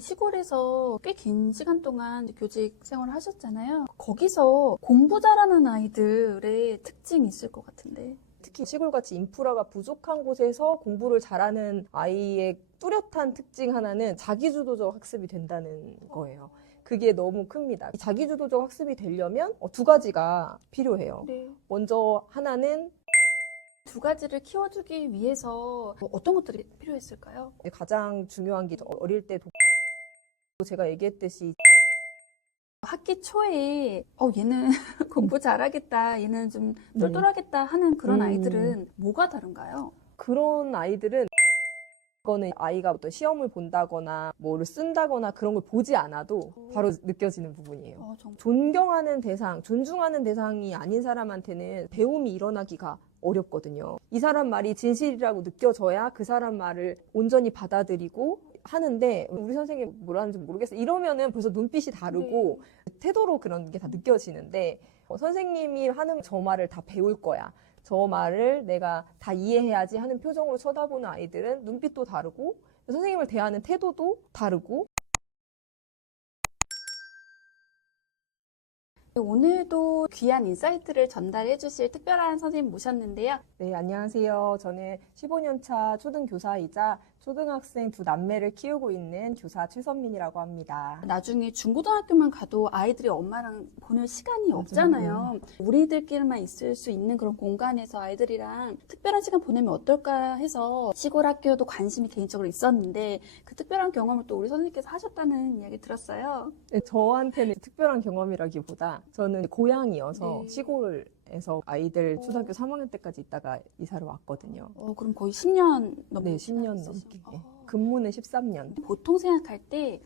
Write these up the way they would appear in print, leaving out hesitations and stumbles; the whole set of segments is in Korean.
시골에서 꽤 긴 시간 동안 교직 생활을 하셨잖아요. 거기서 공부 잘하는 아이들의 특징이 있을 것 같은데. 특히 시골같이 인프라가 부족한 곳에서 공부를 잘하는 아이의 뚜렷한 특징 하나는 자기주도적 학습이 된다는 거예요. 그게 너무 큽니다. 자기주도적 학습이 되려면 두 가지가 필요해요. 네. 먼저 하나는 두 가지를 키워주기 위해서 어떤 것들이 필요했을까요? 가장 중요한 게 어릴 때 제가 얘기했듯이 학기 초에 얘는 공부 잘하겠다, 얘는 좀 똘똘하겠다 하는 그런 아이들은 뭐가 다른가요? 그런 아이들은 이거는 아이가 어떤 시험을 본다거나 뭐를 쓴다거나 그런 걸 보지 않아도 바로 느껴지는 부분이에요. 존경하는 대상, 존중하는 대상이 아닌 사람한테는 배움이 일어나기가 어렵거든요. 이 사람 말이 진실이라고 느껴져야 그 사람 말을 온전히 받아들이고 하는데 우리 선생님 뭐라는지 모르겠어요. 이러면은 벌써 눈빛이 다르고 태도로 그런 게 다 느껴지는데 선생님이 하는 저 말을 다 배울 거야. 저 말을 내가 다 이해해야지 하는 표정으로 쳐다보는 아이들은 눈빛도 다르고 선생님을 대하는 태도도 다르고. 오늘도 귀한 인사이트를 전달해 주실 특별한 선생님 모셨는데요. 네, 안녕하세요. 저는 15년차 초등교사이자 초등학생 두 남매를 키우고 있는 교사 최선민이라고 합니다. 나중에 중고등학교만 가도 아이들이 엄마랑 보낼 시간이 없잖아요. 우리들끼리만 있을 수 있는 그런 공간에서 아이들이랑 특별한 시간 보내면 어떨까 해서 시골 학교도 관심이 개인적으로 있었는데 그 특별한 경험을 또 우리 선생님께서 하셨다는 이야기 들었어요. 네, 저한테는 특별한 경험이라기보다 저는 고향이어서 네. 시골에서 아이들 초등학교 3학년 때까지 있다가 이사를 왔거든요. 그럼 거의 10년 넘게. 네, 10년 넘게. 근무는 13년. 보통 생각할 때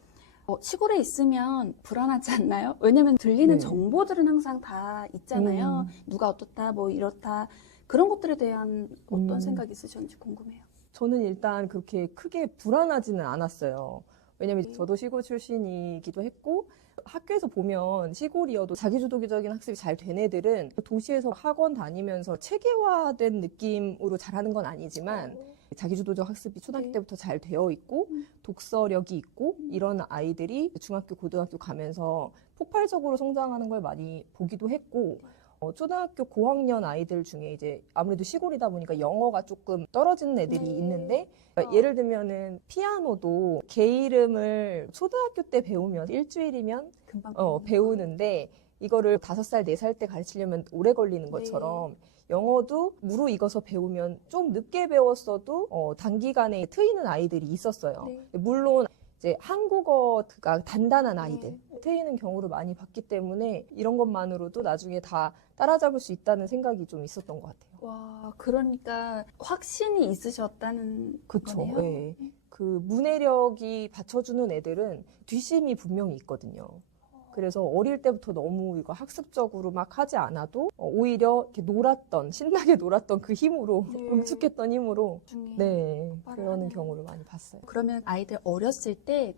시골에 있으면 불안하지 않나요? 왜냐면 들리는 네. 정보들은 항상 다 있잖아요. 누가 어떻다, 뭐 이렇다. 그런 것들에 대한 어떤 생각이 있으셨는지 궁금해요. 저는 일단 그렇게 크게 불안하지는 않았어요. 왜냐면 저도 시골 출신이기도 했고 학교에서 보면 시골이어도 자기주도적인 학습이 잘 된 애들은 도시에서 학원 다니면서 체계화된 느낌으로 잘하는 건 아니지만 자기주도적 학습이 초등학교 때부터 잘 되어 있고 독서력이 있고 이런 아이들이 중학교, 고등학교 가면서 폭발적으로 성장하는 걸 많이 보기도 했고 초등학교 고학년 아이들 중에 이제 아무래도 시골이다 보니까 영어가 조금 떨어지는 애들이 있는데 예를 들면은 피아노도 개 이름을 초등학교 때 배우면 일주일이면 금방 배우는데 이거를 5살, 4살 때 가르치려면 오래 걸리는 것처럼 영어도 무르익어서 배우면 좀 늦게 배웠어도 단기간에 트이는 아이들이 있었어요. 물론 이제 한국어가 단단한 아이들 트이는 경우를 많이 봤기 때문에 이런 것만으로도 나중에 다 따라잡을 수 있다는 생각이 좀 있었던 것 같아요. 와, 그러니까 확신이 있으셨다는 그쵸. 거네요. 네. 그 문해력이 받쳐주는 애들은 뒷심이 분명히 있거든요. 그래서 어릴 때부터 너무 이거 학습적으로 막 하지 않아도 오히려 이렇게 신나게 놀았던 그 힘으로, 응축했던 힘으로, 그러는 경우를 많이 봤어요. 그러면 아이들 어렸을 때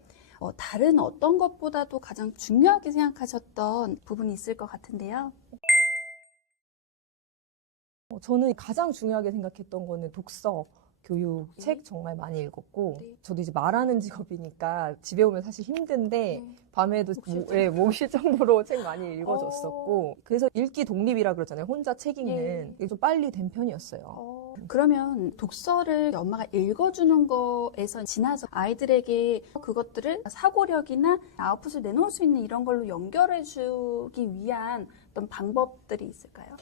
다른 어떤 것보다도 가장 중요하게 생각하셨던 부분이 있을 것 같은데요. 저는 가장 중요하게 생각했던 거는 독서. 교육 책 정말 많이 읽었고 저도 이제 말하는 직업이니까 집에 오면 사실 힘든데 밤에도 목 쉴 정도로 책 많이 읽어줬었고 그래서 읽기 독립이라 그러잖아요. 혼자 책 읽는 이게 좀 빨리 된 편이었어요. 그러면 독서를 엄마가 읽어주는 거에서 지나서 아이들에게 그것들을 사고력이나 아웃풋을 내놓을 수 있는 이런 걸로 연결해주기 위한 어떤 방법들이 있을까요?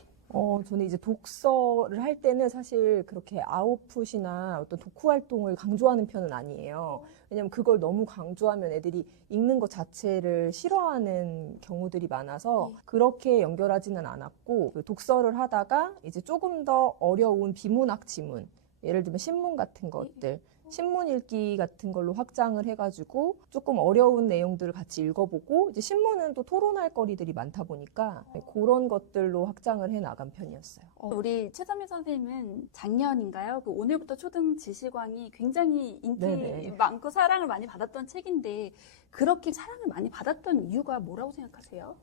저는 이제 독서를 할 때는 사실 그렇게 아웃풋이나 어떤 독후 활동을 강조하는 편은 아니에요. 왜냐면 그걸 너무 강조하면 애들이 읽는 것 자체를 싫어하는 경우들이 많아서 그렇게 연결하지는 않았고 독서를 하다가 이제 조금 더 어려운 비문학 지문, 예를 들면 신문 같은 것들, 신문 읽기 같은 걸로 확장을 해가지고 조금 어려운 내용들을 같이 읽어보고 이제 신문은 또 토론할 거리들이 많다 보니까 그런 것들로 확장을 해 나간 편이었어요. 우리 최선미 선생님은 작년인가요? 오늘부터 초등 지시광이 굉장히 인기 많고 사랑을 많이 받았던 책인데 그렇게 사랑을 많이 받았던 이유가 뭐라고 생각하세요?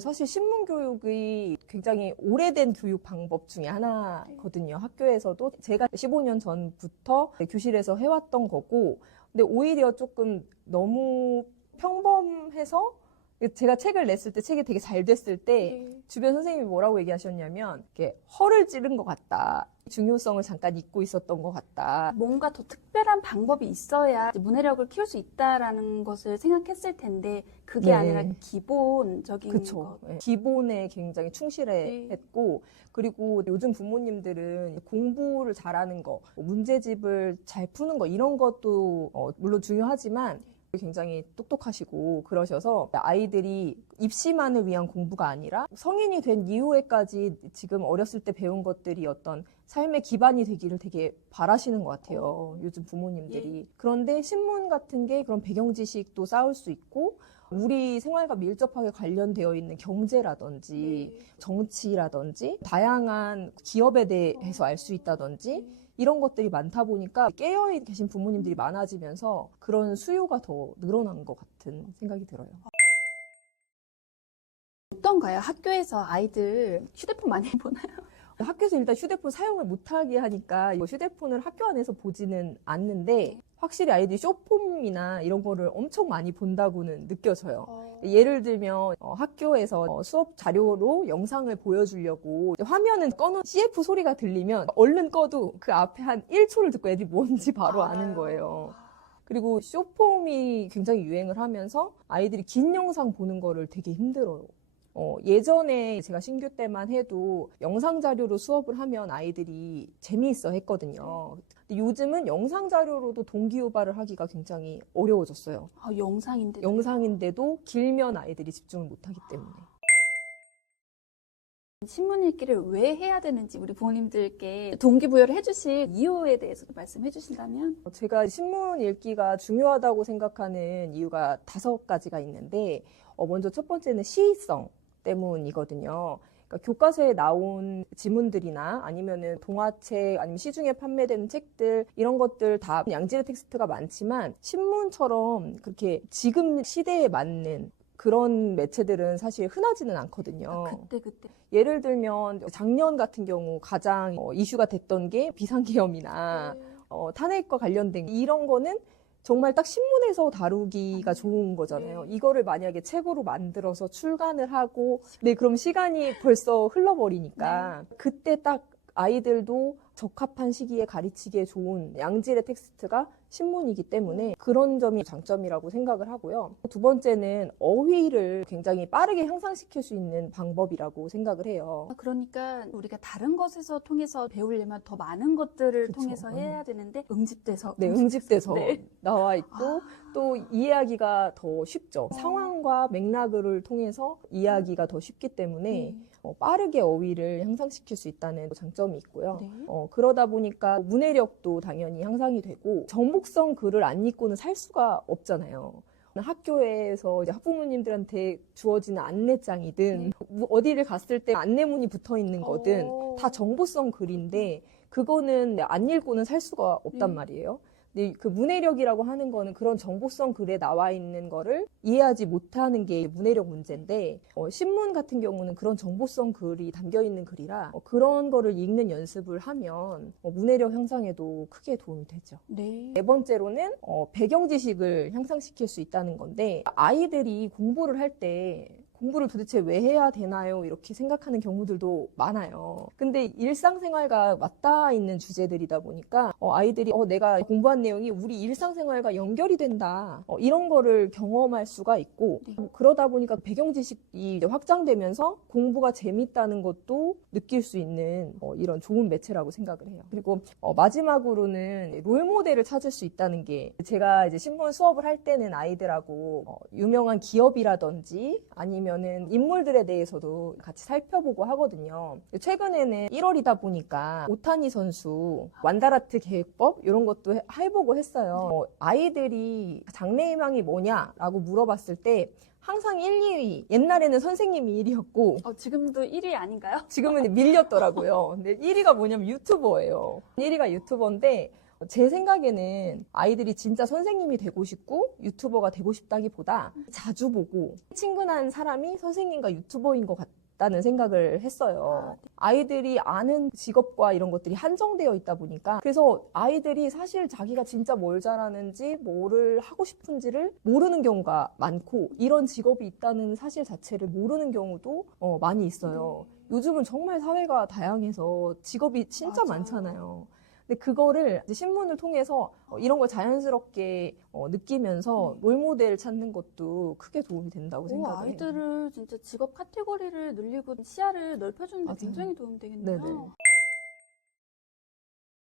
사실 신문 교육이 굉장히 오래된 교육 방법 중에 하나거든요. 학교에서도 제가 15년 전부터 교실에서 해왔던 거고 근데 오히려 조금 너무 평범해서 제가 책을 냈을 때 책이 되게 잘 됐을 때 주변 선생님이 뭐라고 얘기하셨냐면 이렇게 허를 찌른 것 같다. 중요성을 잠깐 잊고 있었던 것 같다. 뭔가 더 특별한 방법이 있어야 문해력을 키울 수 있다라는 것을 생각했을 텐데 그게 네. 아니라 기본적인 그쵸. 것. 네. 기본에 굉장히 충실했고 그리고 요즘 부모님들은 공부를 잘하는 거, 문제집을 잘 푸는 거 이런 것도 물론 중요하지만 굉장히 똑똑하시고 그러셔서 아이들이 입시만을 위한 공부가 아니라 성인이 된 이후에까지 지금 어렸을 때 배운 것들이 어떤 삶의 기반이 되기를 되게 바라시는 것 같아요. 요즘 부모님들이. 그런데 신문 같은 게 그런 배경 지식도 쌓을 수 있고 우리 생활과 밀접하게 관련되어 있는 경제라든지 정치라든지 다양한 기업에 대해서 알 수 있다든지 이런 것들이 많다 보니까 깨어 계신 부모님들이 많아지면서 그런 수요가 더 늘어난 것 같은 생각이 들어요. 어떤가요? 학교에서 아이들 휴대폰 많이 보나요? 학교에서 일단 휴대폰 사용을 못하게 하니까 휴대폰을 학교 안에서 보지는 않는데 확실히 아이들이 쇼폼이나 이런 거를 엄청 많이 본다고는 느껴져요. 예를 들면 학교에서 수업 자료로 영상을 보여주려고 화면은 꺼놓은 CF 소리가 들리면 얼른 꺼도 그 앞에 한 1초를 듣고 애들이 뭔지 바로 아는 거예요. 그리고 쇼폼이 굉장히 유행을 하면서 아이들이 긴 영상 보는 거를 되게 힘들어요. 예전에 제가 신규 때만 해도 영상 자료로 수업을 하면 아이들이 재미있어 했거든요. 근데 요즘은 영상 자료로도 동기유발을 하기가 굉장히 어려워졌어요. 영상인데도 길면 아이들이 집중을 못하기 때문에. 신문 읽기를 왜 해야 되는지 우리 부모님들께 동기부여를 해주실 이유에 대해서도 말씀해 주신다면? 제가 신문 읽기가 중요하다고 생각하는 이유가 5가지가 있는데 먼저 첫 번째는 시의성 때문이거든요. 그러니까 교과서에 나온 지문들이나 아니면은 동화책 아니면 시중에 판매되는 책들 이런 것들 다 양질의 텍스트가 많지만 신문처럼 그렇게 지금 시대에 맞는 그런 매체들은 사실 흔하지는 않거든요. 그때. 예를 들면 작년 같은 경우 가장 이슈가 됐던 게 비상계엄이나 탄핵과 관련된 이런 거는 정말 딱 신문에서 다루기가 좋은 거잖아요. 이거를 만약에 책으로 만들어서 출간을 하고, 그럼 시간이 벌써 흘러버리니까 그때 딱 아이들도 적합한 시기에 가르치기에 좋은 양질의 텍스트가 신문이기 때문에 그런 점이 장점이라고 생각을 하고요. 두 번째는 어휘를 굉장히 빠르게 향상시킬 수 있는 방법이라고 생각을 해요. 그러니까 우리가 다른 것에서 통해서 배우려면 더 많은 것들을 그쵸. 통해서 해야 되는데 응집돼서 응집돼서 네. 나와 있고 또 이해하기가 더 쉽죠. 상황과 맥락을 통해서 이해하기가 더 쉽기 때문에 빠르게 어휘를 향상시킬 수 있다는 장점이 있고요. 그러다 보니까 문해력도 당연히 향상이 되고 정복성 글을 안 읽고는 살 수가 없잖아요. 학교에서 이제 학부모님들한테 주어지는 안내장이든 어디를 갔을 때 안내문이 붙어 있는 거든 다 정보성 글인데 그거는 안 읽고는 살 수가 없단 말이에요. 근데 그 문해력이라고 하는 거는 그런 정보성 글에 나와 있는 거를 이해하지 못하는 게 문해력 문제인데 신문 같은 경우는 그런 정보성 글이 담겨 있는 글이라 그런 거를 읽는 연습을 하면 문해력 향상에도 크게 도움이 되죠. 네 번째로는 배경 지식을 향상시킬 수 있다는 건데 아이들이 공부를 할 때 공부를 도대체 왜 해야 되나요? 이렇게 생각하는 경우들도 많아요. 근데 일상생활과 맞닿아 있는 주제들이다 보니까 아이들이 내가 공부한 내용이 우리 일상생활과 연결이 된다. 이런 거를 경험할 수가 있고 그러다 보니까 배경 지식이 이제 확장되면서 공부가 재밌다는 것도 느낄 수 있는 이런 좋은 매체라고 생각을 해요. 그리고 마지막으로는 롤모델을 찾을 수 있다는 게 제가 이제 신문 수업을 할 때는 아이들하고 유명한 기업이라든지 아니면 인물들에 대해서도 같이 살펴보고 하거든요. 최근에는 1월이다 보니까 오타니 선수 완다라트 계획법 이런 것도 해보고 했어요. 아이들이 장래희망이 뭐냐라고 물어봤을 때 항상 1, 2위. 옛날에는 선생님이 1위였고 지금도 1위 아닌가요? 지금은 밀렸더라고요. 근데 1위가 뭐냐면 유튜버예요. 1위가 유튜버인데 제 생각에는 아이들이 진짜 선생님이 되고 싶고 유튜버가 되고 싶다기보다 자주 보고 친근한 사람이 선생님과 유튜버인 것 있다는 생각을 했어요. 아이들이 아는 직업과 이런 것들이 한정되어 있다 보니까 그래서 아이들이 사실 자기가 진짜 뭘 잘하는지 뭐를 하고 싶은지를 모르는 경우가 많고 이런 직업이 있다는 사실 자체를 모르는 경우도 많이 있어요. 요즘은 정말 사회가 다양해서 직업이 진짜 맞아. 많잖아요. 근데 그거를 이제 신문을 통해서 이런 걸 자연스럽게 느끼면서 롤모델을 찾는 것도 크게 도움이 된다고 생각을 해요. 아이들을 진짜 직업 카테고리를 늘리고 시야를 넓혀주는 데 맞아요. 굉장히 도움이 되겠네요. 네네.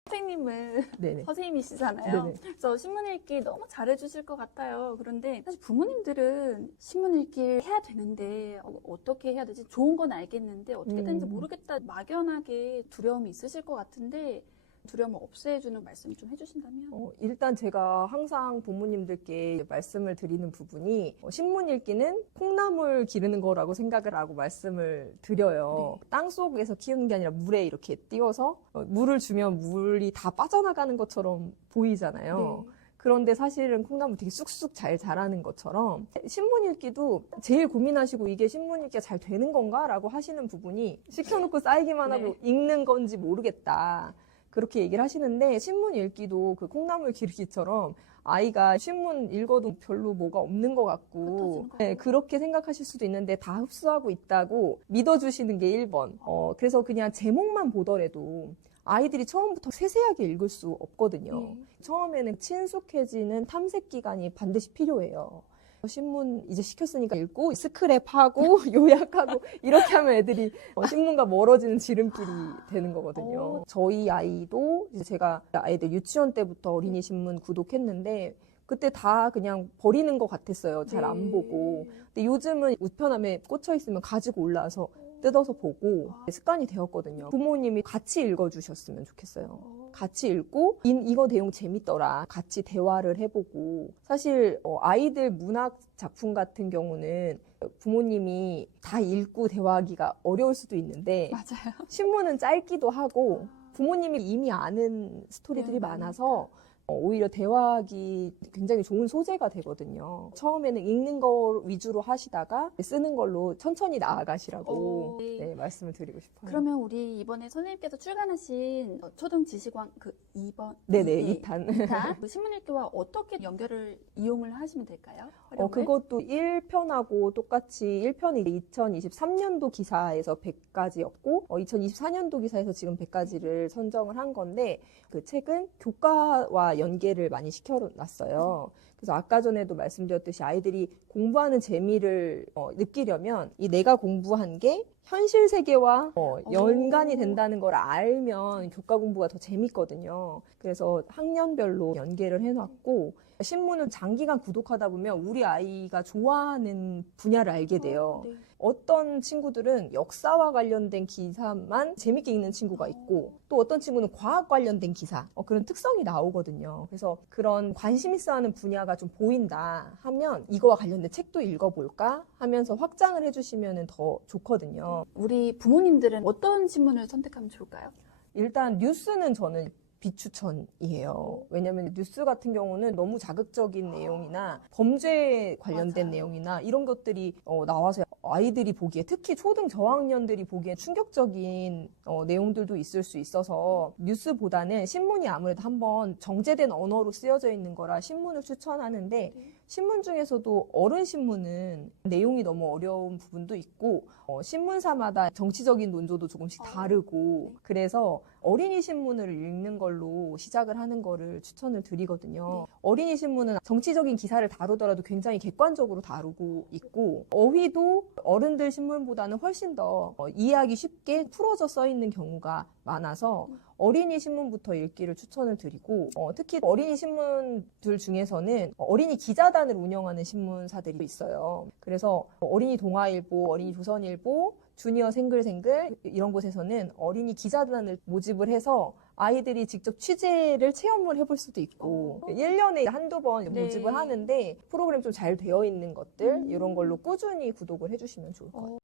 선생님은 네네. 선생님이시잖아요. 네네. 그래서 신문 읽기 너무 잘해주실 것 같아요. 그런데 사실 부모님들은 신문 읽기 해야 되는데 어떻게 해야 되지? 좋은 건 알겠는데 어떻게 되는지 모르겠다. 막연하게 두려움이 있으실 것 같은데 두려움을 없애주는 말씀 좀 해주신다면? 일단 제가 항상 부모님들께 말씀을 드리는 부분이 신문 읽기는 콩나물 기르는 거라고 생각을 하고 말씀을 드려요. 네. 땅 속에서 키우는 게 아니라 물에 이렇게 띄워서 물을 주면 물이 다 빠져나가는 것처럼 보이잖아요. 네. 그런데 사실은 콩나물 되게 쑥쑥 잘 자라는 것처럼 신문 읽기도 제일 고민하시고 이게 신문 읽기가 잘 되는 건가? 라고 하시는 부분이 시켜놓고 쌓이기만 하고 네. 읽는 건지 모르겠다. 그렇게 얘기를 하시는데 신문 읽기도 그 콩나물 기르기처럼 아이가 신문 읽어도 별로 뭐가 없는 것 같고 흩어지는 거 네, 그렇게 생각하실 수도 있는데 다 흡수하고 있다고 믿어주시는 게 1번. 그래서 그냥 제목만 보더라도 아이들이 처음부터 세세하게 읽을 수 없거든요. 처음에는 친숙해지는 탐색 기간이 반드시 필요해요. 신문 이제 시켰으니까 읽고 스크랩하고 요약하고 이렇게 하면 애들이 신문과 멀어지는 지름길이 되는 거거든요. 저희 아이도 이제 제가 아이들 유치원 때부터 어린이 신문 구독했는데 그때 다 그냥 버리는 것 같았어요. 잘 안 보고. 근데 요즘은 우편함에 꽂혀 있으면 가지고 올라와서 뜯어서 보고 습관이 되었거든요. 부모님이 같이 읽어주셨으면 좋겠어요. 같이 읽고 이거 내용 재밌더라. 같이 대화를 해보고 사실 아이들 문학 작품 같은 경우는 부모님이 다 읽고 대화하기가 어려울 수도 있는데 맞아요. 신문은 짧기도 하고 부모님이 이미 아는 스토리들이 네, 많아서 오히려 대화하기 굉장히 좋은 소재가 되거든요. 처음에는 읽는 거 위주로 하시다가 쓰는 걸로 천천히 나아가시라고 네, 말씀을 드리고 싶어요. 그러면 우리 이번에 선생님께서 출간하신 초등 지식왕 그 2번 네네, 2탄. 그 신문 읽기와 어떻게 연결을 이용을 하시면 될까요? 그것도 1편하고 똑같이 1편이 2023년도 기사에서 100가지였고 2024년도 기사에서 지금 100가지를 선정을 한 건데 그 책은 교과와 연계를 많이 시켜놨어요. 그래서 아까 전에도 말씀드렸듯이 아이들이 공부하는 재미를 느끼려면 이 내가 공부한 게 현실 세계와 연관이 된다는 걸 알면 교과 공부가 더 재밌거든요. 그래서 학년별로 연계를 해놨고 신문을 장기간 구독하다 보면 우리 아이가 좋아하는 분야를 알게 돼요. 어떤 친구들은 역사와 관련된 기사만 재밌게 읽는 친구가 있고 또 어떤 친구는 과학 관련된 기사 그런 특성이 나오거든요. 그래서 그런 관심 있어 하는 분야가 좀 보인다 하면 이거와 관련된 책도 읽어볼까 하면서 확장을 해주시면 더 좋거든요. 우리 부모님들은 어떤 신문을 선택하면 좋을까요? 일단 뉴스는 저는 비추천이에요. 왜냐하면 뉴스 같은 경우는 너무 자극적인 내용이나 범죄 관련된 내용이나 이런 것들이 나와서 아이들이 보기에 특히 초등 저학년들이 보기에 충격적인 내용들도 있을 수 있어서 뉴스보다는 신문이 아무래도 한번 정제된 언어로 쓰여져 있는 거라 신문을 추천하는데 신문 중에서도 어른 신문은 내용이 너무 어려운 부분도 있고 신문사마다 정치적인 논조도 조금씩 다르고 그래서 어린이 신문을 읽는 걸로 시작을 하는 거를 추천을 드리거든요. 어린이 신문은 정치적인 기사를 다루더라도 굉장히 객관적으로 다루고 있고 어휘도 어른들 신문보다는 훨씬 더 이해하기 쉽게 풀어져 써 있는 경우가 많아서 어린이 신문부터 읽기를 추천을 드리고 특히 어린이 신문들 중에서는 어린이 기자단을 운영하는 신문사들이 있어요. 그래서 어린이 동아일보, 어린이 조선일보, 주니어 생글생글 이런 곳에서는 어린이 기자단을 모집을 해서 아이들이 직접 취재를 체험을 해볼 수도 있고 1년에 한두 번 모집을 하는데 프로그램 좀 잘 되어 있는 것들 이런 걸로 꾸준히 구독을 해주시면 좋을 것 같아요.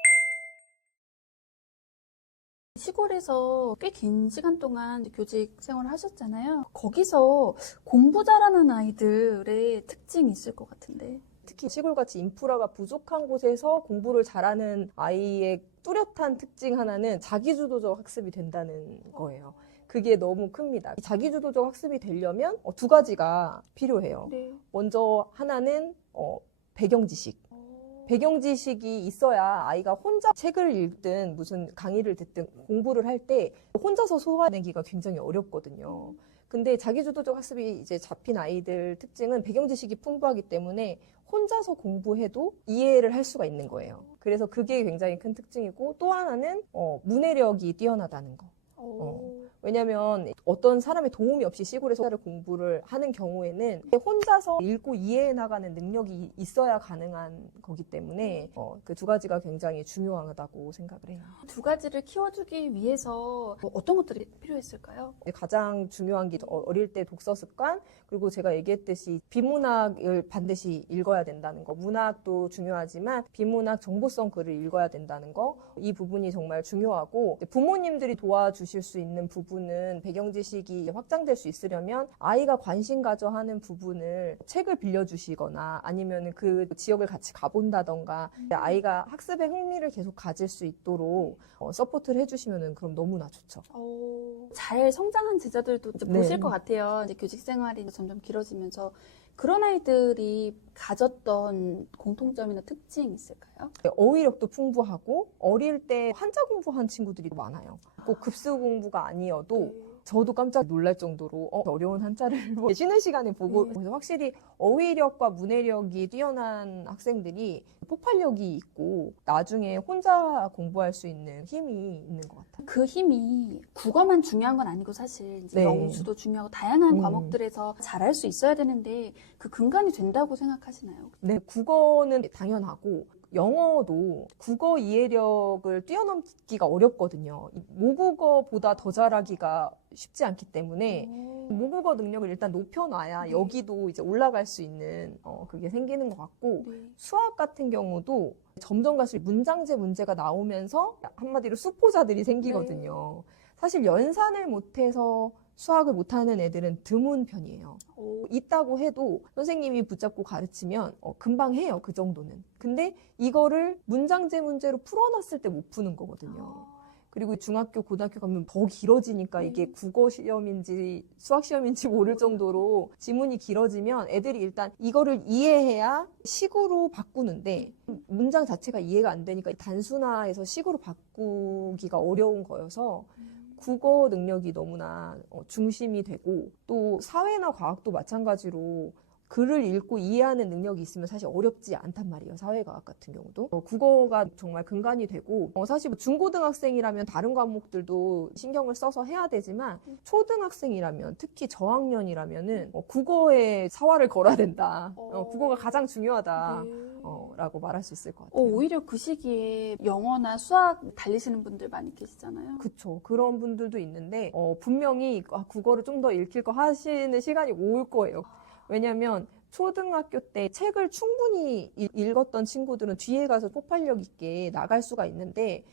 시골에서 꽤 긴 시간 동안 교직 생활을 하셨잖아요. 거기서 공부 잘하는 아이들의 특징이 있을 것 같은데. 특히 시골같이 인프라가 부족한 곳에서 공부를 잘하는 아이의 뚜렷한 특징 하나는 자기주도적 학습이 된다는 거예요. 그게 너무 큽니다. 자기주도적 학습이 되려면 두 가지가 필요해요. 네. 먼저 하나는 배경 지식. 배경 지식이 있어야 아이가 혼자 책을 읽든 무슨 강의를 듣든 공부를 할 때 혼자서 소화내기가 굉장히 어렵거든요. 근데 자기주도적 학습이 이제 잡힌 아이들 특징은 배경 지식이 풍부하기 때문에 혼자서 공부해도 이해를 할 수가 있는 거예요. 그래서 그게 굉장히 큰 특징이고, 또 하나는 문해력이 뛰어나다는 거. 왜냐면 어떤 사람의 도움이 없이 시골에서 공부를 하는 경우에는 혼자서 읽고 이해해 나가는 능력이 있어야 가능한 거기 때문에 그 두 가지가 굉장히 중요하다고 생각을 해요. 두 가지를 키워주기 위해서 어떤 것들이 필요했을까요? 가장 중요한 게 어릴 때 독서 습관, 그리고 제가 얘기했듯이 비문학을 반드시 읽어야 된다는 거. 문학도 중요하지만 비문학 정보성 글을 읽어야 된다는 거. 이 부분이 정말 중요하고, 부모님들이 도와주실 수 있는 부분은 배경 지식이 확장될 수 있으려면 아이가 관심 가져 하는 부분을 책을 빌려주시거나 아니면 그 지역을 같이 가본다던가 아이가 학습에 흥미를 계속 가질 수 있도록 서포트를 해주시면 그럼 너무나 좋죠. 잘 성장한 제자들도 이제 네. 보실 것 같아요. 이제 교직 생활이 점점 길어지면서 그런 아이들이 가졌던 공통점이나 특징이 있을까요? 어휘력도 풍부하고 어릴 때 한자 공부한 친구들이 많아요. 꼭 급수 공부가 아니어도 저도 깜짝 놀랄 정도로 어려운 한자를 쉬는 시간에 보고, 그래서 확실히 어휘력과 문해력이 뛰어난 학생들이 폭발력이 있고 나중에 혼자 공부할 수 있는 힘이 있는 것 같아요. 그 힘이 국어만 중요한 건 아니고 사실 이제 네. 영수도 중요하고 다양한 과목들에서 잘할 수 있어야 되는데 그 근간이 된다고 생각하시나요? 네, 국어는 당연하고 영어도 국어 이해력을 뛰어넘기가 어렵거든요. 모국어보다 더 잘하기가 쉽지 않기 때문에 모국어 능력을 일단 높여놔야 여기도 이제 올라갈 수 있는 그게 생기는 것 같고, 수학 같은 경우도 점점 갈수록 문장제 문제가 나오면서 한마디로 수포자들이 생기거든요. 사실 연산을 못해서 수학을 못하는 애들은 드문 편이에요. 있다고 해도 선생님이 붙잡고 가르치면 금방 해요. 그 정도는. 근데 이거를 문장제 문제로 풀어놨을 때 못 푸는 거거든요. 그리고 중학교, 고등학교 가면 더 길어지니까 이게 국어 시험인지 수학 시험인지 모를 정도로 지문이 길어지면 애들이 일단 이거를 이해해야 식으로 바꾸는데 문장 자체가 이해가 안 되니까 단순화해서 식으로 바꾸기가 어려운 거여서 국어 능력이 너무나 중심이 되고, 또 사회나 과학도 마찬가지로 글을 읽고 이해하는 능력이 있으면 사실 어렵지 않단 말이에요. 사회과학 같은 경우도. 국어가 정말 근간이 되고, 사실 중고등학생이라면 다른 과목들도 신경을 써서 해야 되지만 초등학생이라면, 특히 저학년이라면은 국어에 사활을 걸어야 된다. 국어가 가장 중요하다. 라고 말할 수 있을 것 같아요. 오히려 그 시기에 영어나 수학 달리시는 분들 많이 계시잖아요. 그쵸. 그런 분들도 있는데 분명히 국어를 좀 더 읽힐 거 하시는 시간이 올 거예요. 왜냐면 초등학교 때 책을 충분히 읽었던 친구들은 뒤에 가서 폭발력 있게 나갈 수가 있는데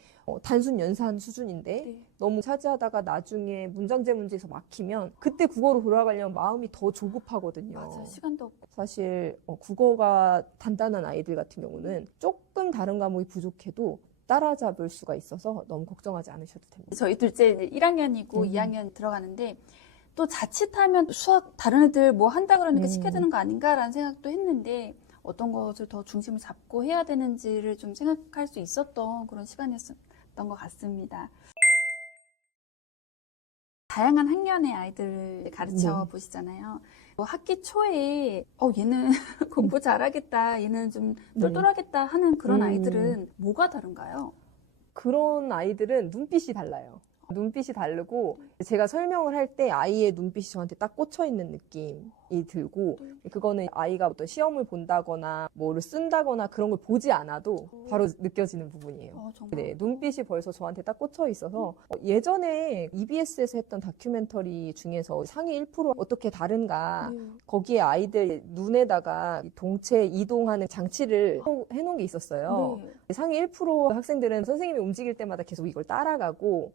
단순 연산 수준인데 너무 차지하다가 나중에 문장제 문제에서 막히면 그때 국어로 돌아가려면 마음이 더 조급하거든요. 맞아, 시간도 없고. 사실 국어가 단단한 아이들 같은 경우는 조금 다른 과목이 부족해도 따라잡을 수가 있어서 너무 걱정하지 않으셔도 됩니다. 저희 둘째 1학년이고 2학년 들어가는데 또 자칫하면 수학 다른 애들 뭐 한다 그러니까 시켜야 되는 거 아닌가라는 생각도 했는데 어떤 것을 더 중심을 잡고 해야 되는지를 좀 생각할 수 있었던 그런 시간이었던 것 같습니다. 다양한 학년의 아이들을 가르쳐 보시잖아요. 학기 초에 얘는 공부 잘하겠다, 얘는 좀 똘똘하겠다 하는 그런 아이들은 뭐가 다른가요? 그런 아이들은 눈빛이 달라요. 눈빛이 다르고 제가 설명을 할 때 아이의 눈빛이 저한테 딱 꽂혀 있는 느낌이 들고, 그거는 아이가 어떤 시험을 본다거나 뭐를 쓴다거나 그런 걸 보지 않아도 바로 느껴지는 부분이에요. 네, 눈빛이 벌써 저한테 딱 꽂혀 있어서 예전에 EBS에서 했던 다큐멘터리 중에서 상위 1% 어떻게 다른가, 거기에 아이들 눈에다가 동체 이동하는 장치를 해놓은 게 있었어요. 상위 1% 학생들은 선생님이 움직일 때마다 계속 이걸 따라가고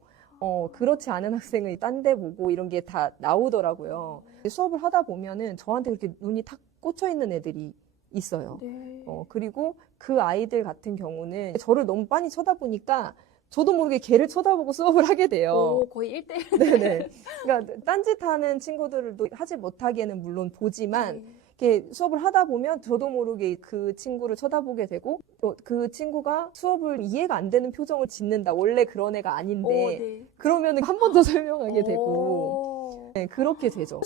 그렇지 않은 학생은 딴 데 보고 이런 게 다 나오더라고요. 수업을 하다 보면은 저한테 그렇게 눈이 탁 꽂혀 있는 애들이 있어요. 네. 그리고 그 아이들 같은 경우는 저를 너무 빤히 쳐다보니까 저도 모르게 걔를 쳐다보고 수업을 하게 돼요. 오, 거의 1대1. 네네. 그러니까 딴짓하는 친구들도 하지 못하게는 물론 보지만 이렇게 수업을 하다 보면 저도 모르게 그 친구를 쳐다보게 되고 또 그 친구가 수업을 이해가 안 되는 표정을 짓는다. 원래 그런 애가 아닌데 네. 그러면 한 번 더 설명하게 되고 오. 네, 그렇게 되죠.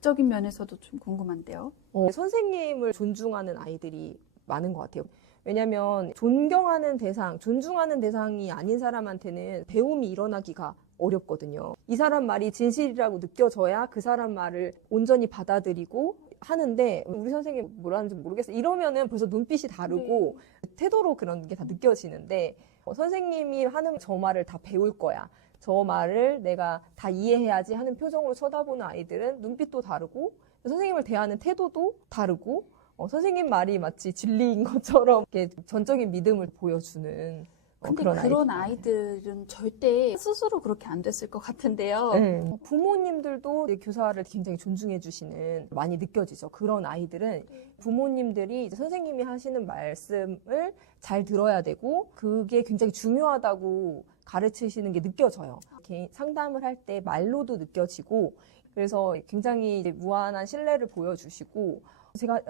적인 면에서도 좀 궁금한데요. 선생님을 존중하는 아이들이 많은 것 같아요. 왜냐하면 존경하는 대상, 존중하는 대상이 아닌 사람한테는 배움이 일어나기가 어렵거든요. 이 사람 말이 진실이라고 느껴져야 그 사람 말을 온전히 받아들이고 하는데 우리 선생님 뭐라는지 모르겠어요. 이러면은 벌써 눈빛이 다르고 태도로 그런 게 다 느껴지는데 선생님이 하는 저 말을 다 배울 거야. 저 말을 내가 다 이해해야지 하는 표정으로 쳐다보는 아이들은 눈빛도 다르고 선생님을 대하는 태도도 다르고 선생님 말이 마치 진리인 것처럼 이렇게 전적인 믿음을 보여주는 근데 그런 그런 아이들은 절대 스스로 그렇게 안 됐을 것 같은데요. 네. 부모님들도 교사를 굉장히 존중해 주시는 많이 느껴지죠. 그런 아이들은 부모님들이 이제 선생님이 하시는 말씀을 잘 들어야 되고 그게 굉장히 중요하다고 가르치시는 게 느껴져요. 이렇게 상담을 할 때 말로도 느껴지고 그래서 굉장히 이제 무한한 신뢰를 보여주시고 제가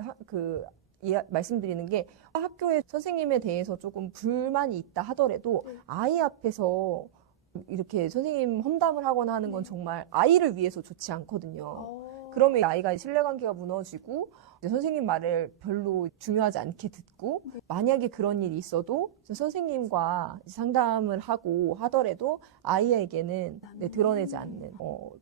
말씀드리는 게 학교에 선생님에 대해서 조금 불만이 있다 하더라도 아이 앞에서 이렇게 선생님 험담을 하거나 하는 건 정말 아이를 위해서 좋지 않거든요. 그러면 아이가 신뢰관계가 무너지고 이제 선생님 말을 별로 중요하지 않게 듣고 만약에 그런 일이 있어도 선생님과 상담을 하고 하더라도 아이에게는 드러내지 않는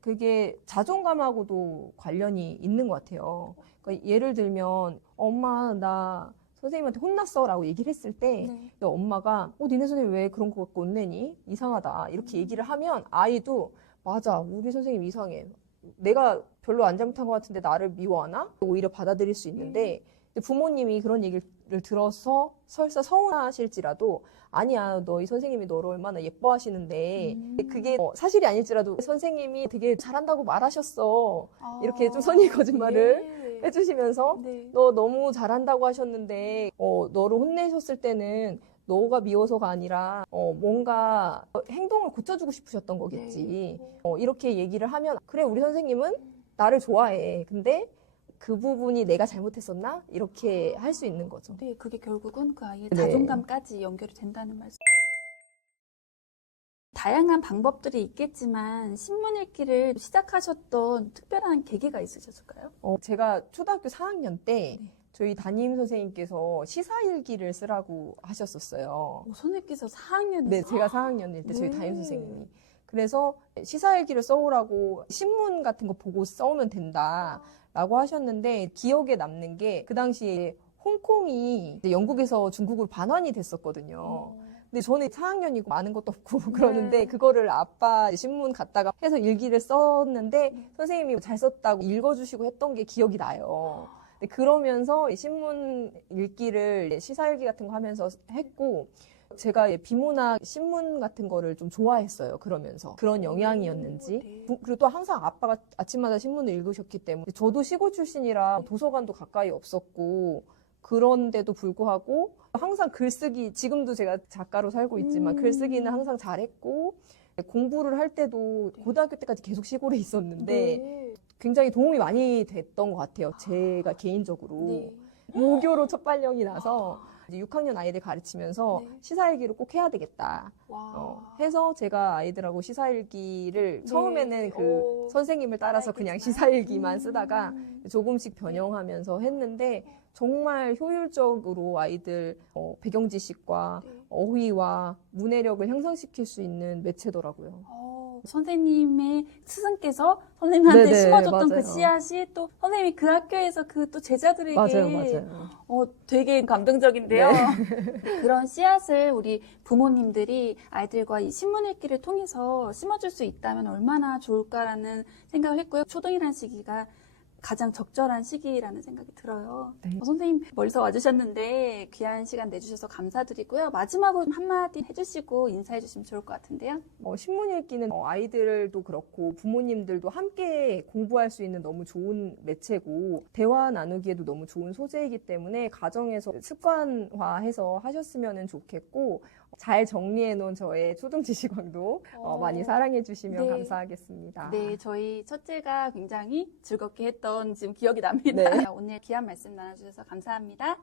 그게 자존감하고도 관련이 있는 것 같아요. 그러니까 예를 들면 엄마 나 선생님한테 혼났어 라고 얘기를 했을 때 엄마가 니네 선생님 왜 그런 거 갖고 혼내니? 이상하다 이렇게 얘기를 하면 아이도 맞아 우리 선생님 이상해 내가 별로 안 잘못한 것 같은데 나를 미워하나? 오히려 받아들일 수 있는데 부모님이 그런 얘기를 들어서 설사 서운하실지라도 아니야 너희 선생님이 너를 얼마나 예뻐하시는데 그게 사실이 아닐지라도 선생님이 되게 잘한다고 말하셨어 이렇게 좀 선의 거짓말을 해주시면서 너 너무 잘한다고 하셨는데 너를 혼내셨을 때는 너가 미워서가 아니라 뭔가 행동을 고쳐주고 싶으셨던 거겠지. 이렇게 얘기를 하면 그래 우리 선생님은 나를 좋아해. 근데 그 부분이 내가 잘못했었나? 이렇게 할 수 있는 거죠. 네, 그게 결국은 그 아이의 자존감까지 연결이 된다는 말씀. 다양한 방법들이 있겠지만 신문 읽기를 시작하셨던 특별한 계기가 있으셨을까요? 제가 초등학교 4학년 때 저희 담임 선생님께서 시사일기를 쓰라고 하셨었어요. 선생님께서 4학년에서? 네, 제가 4학년일 때 저희 담임 선생님이. 그래서 시사일기를 써오라고 신문 같은 거 보고 써오면 된다라고 하셨는데 기억에 남는 게 그 당시에 홍콩이 영국에서 중국으로 반환이 됐었거든요. 근데 저는 4학년이고 아는 것도 없고 그러는데 그거를 아빠 신문 갖다가 해서 일기를 썼는데 선생님이 잘 썼다고 읽어주시고 했던 게 기억이 나요. 그러면서 신문 읽기를 시사일기 같은 거 하면서 했고 제가 비문학 신문 같은 거를 좀 좋아했어요. 그러면서 그런 영향이었는지 그리고 또 항상 아빠가 아침마다 신문을 읽으셨기 때문에 저도 시골 출신이라 도서관도 가까이 없었고 그런데도 불구하고 항상 글쓰기 지금도 제가 작가로 살고 있지만 글쓰기는 항상 잘했고 공부를 할 때도 고등학교 때까지 계속 시골에 있었는데 굉장히 도움이 많이 됐던 것 같아요. 제가 개인적으로 모교로 첫 발령이 나서 이제 6학년 아이들 가르치면서 시사일기를 꼭 해야 되겠다 해서 제가 아이들하고 시사일기를 처음에는 그 선생님을 따라서 그냥 시사일기만 쓰다가 조금씩 변형하면서 했는데 정말 효율적으로 아이들 배경 지식과 어휘와 문해력을 향상시킬 수 있는 매체더라고요. 선생님의 스승께서 선생님한테 네네, 심어줬던 맞아요. 그 씨앗이 또 선생님이 그 학교에서 그 또 제자들에게 맞아요. 되게 감동적인데요. 그런 씨앗을 우리 부모님들이 아이들과 이 신문 읽기를 통해서 심어줄 수 있다면 얼마나 좋을까라는 생각을 했고요. 초등이라는 시기가 가장 적절한 시기라는 생각이 들어요. 네. 선생님 멀리서 와주셨는데 귀한 시간 내주셔서 감사드리고요. 마지막으로 한마디 해주시고 인사해주시면 좋을 것 같은데요. 신문 읽기는 아이들도 그렇고 부모님들도 함께 공부할 수 있는 너무 좋은 매체고 대화 나누기에도 너무 좋은 소재이기 때문에 가정에서 습관화해서 하셨으면 좋겠고 잘 정리해 놓은 저의 초등지시광도 많이 사랑해 주시면 네. 감사하겠습니다. 네, 저희 첫째가 굉장히 즐겁게 했던 지금 기억이 납니다. 네. 오늘 귀한 말씀 나눠주셔서 감사합니다.